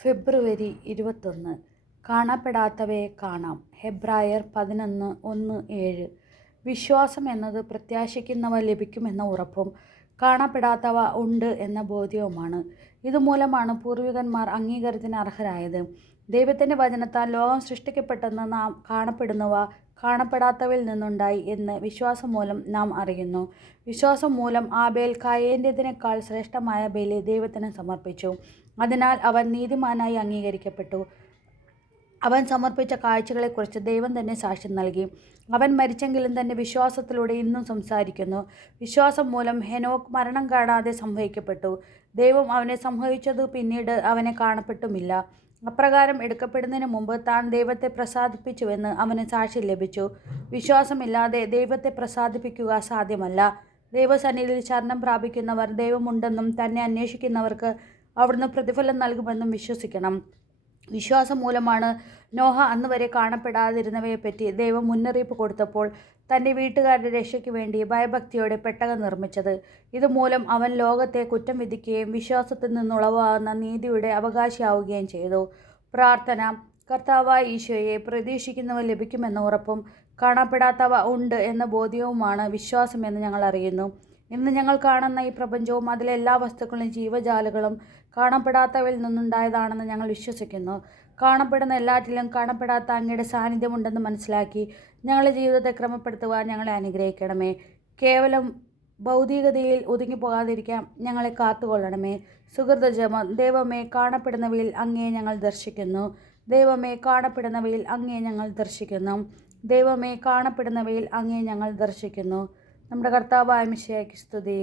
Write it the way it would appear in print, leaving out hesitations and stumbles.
ഫെബ്രുവരി 21. കാണപ്പെടാത്തവയെ കാണാം. ഹെബ്രായർ 11:1-7. വിശ്വാസം എന്നത് പ്രത്യാശിക്കുന്നവ ലഭിക്കുമെന്ന ഉറപ്പും കാണപ്പെടാത്തവ ഉണ്ട് എന്ന ബോധ്യവുമാണ്. ഇതുമൂലമാണ് പൂർവികന്മാർ അംഗീകാരത്തിന് അർഹരായത്. ദൈവത്തിൻ്റെ വചനത്താൽ ലോകം സൃഷ്ടിക്കപ്പെട്ടെന്ന് നാം കാണപ്പെടുന്നവ കാണപ്പെടാത്തവയിൽ നിന്നുണ്ടായി എന്ന് വിശ്വാസം മൂലം നാം അറിയുന്നു. വിശ്വാസം മൂലം ആബേൽ കയീന്റേതിനേക്കാൾ ശ്രേഷ്ഠമായ ബലി ദൈവത്തിന് സമർപ്പിച്ചു. അതിനാൽ അവൻ നീതിമാനായി അംഗീകരിക്കപ്പെട്ടു. അവൻ സമർപ്പിച്ച കാഴ്ചകളെക്കുറിച്ച് ദൈവം തന്നെ സാക്ഷ്യം നൽകി. അവൻ മരിച്ചെങ്കിലും തൻ്റെ വിശ്വാസത്തിലൂടെ ഇന്നും സംസാരിക്കുന്നു. വിശ്വാസം മൂലം ഹെനോക്ക് മരണം കാണാതെ സംഹരിക്കപ്പെട്ടു. ദൈവം അവനെ സംഹരിച്ചതു പിന്നീട് അവനെ കാണപ്പെട്ടുമില്ല. അപ്രകാരം എടുക്കപ്പെടുന്നതിന് മുമ്പ് താൻ ദൈവത്തെ പ്രസാദിപ്പിച്ചുവെന്ന് അവന് സാക്ഷ്യം ലഭിച്ചു. വിശ്വാസമില്ലാതെ ദൈവത്തെ പ്രസാദിപ്പിക്കുക സാധ്യമല്ല. ദൈവസന്നിധിയിൽ ശരണം പ്രാപിക്കുന്നവർ ദൈവമുണ്ടെന്നും തന്നെ അന്വേഷിക്കുന്നവർക്ക് അവിടുന്ന് പ്രതിഫലം നൽകുമെന്നും വിശ്വസിക്കണം. വിശ്വാസം മൂലമാണ് നോഹ അന്നുവരെ കാണപ്പെടാതിരുന്നവയെപ്പറ്റി ദൈവം മുന്നറിയിപ്പ് കൊടുത്തപ്പോൾ തൻ്റെ വീട്ടുകാരുടെ രക്ഷയ്ക്ക് വേണ്ടി ഭയഭക്തിയോടെ പെട്ടകം നിർമ്മിച്ചത്. ഇതുമൂലം അവൻ ലോകത്തെ കുറ്റം വിധിക്കുകയും വിശ്വാസത്തിൽ നിന്നുളവാകുന്ന നീതിയുടെ അവകാശിയാവുകയും ചെയ്തു. പ്രാർത്ഥന. കർത്താവായ ഈശോയെ, പ്രതീക്ഷിക്കുന്നവ ലഭിക്കുമെന്ന ഉറപ്പും കാണപ്പെടാത്തവ ഉണ്ട് എന്ന ബോധ്യവുമാണ് വിശ്വാസമെന്ന് ഞങ്ങൾ അറിയുന്നു. ഇന്ന് ഞങ്ങൾ കാണുന്ന ഈ പ്രപഞ്ചവും അതിലെ എല്ലാ വസ്തുക്കളും ജീവജാലങ്ങളും കാണപ്പെടാത്തവയിൽ നിന്നുണ്ടായതാണെന്ന് ഞങ്ങൾ വിശ്വസിക്കുന്നു. കാണപ്പെടുന്ന എല്ലാറ്റിലും കാണപ്പെടാത്ത അങ്ങയുടെ സാന്നിധ്യമുണ്ടെന്ന് മനസ്സിലാക്കി ഞങ്ങളുടെ ജീവിതത്തെ ക്രമപ്പെടുത്തുവാൻ ഞങ്ങളെ അനുഗ്രഹിക്കണമേ. കേവലം ഭൗതികതയിൽ ഒതുങ്ങിപ്പോകാതിരിക്കാൻ ഞങ്ങളെ കാത്തുകൊള്ളണമേ. സുഹൃതജപം. ദൈവമേ, കാണപ്പെടുന്നവയിൽ അങ്ങയെ ഞങ്ങൾ ദർശിക്കുന്നു. ദൈവമേ, കാണപ്പെടുന്നവയിൽ അങ്ങയെ ഞങ്ങൾ ദർശിക്കുന്നു. ദൈവമേ, കാണപ്പെടുന്നവയിൽ അങ്ങയെ ഞങ്ങൾ ദർശിക്കുന്നു. നമ്മുടെ കർത്താവായ മിശിഹായ്ക്ക് സ്തുതി.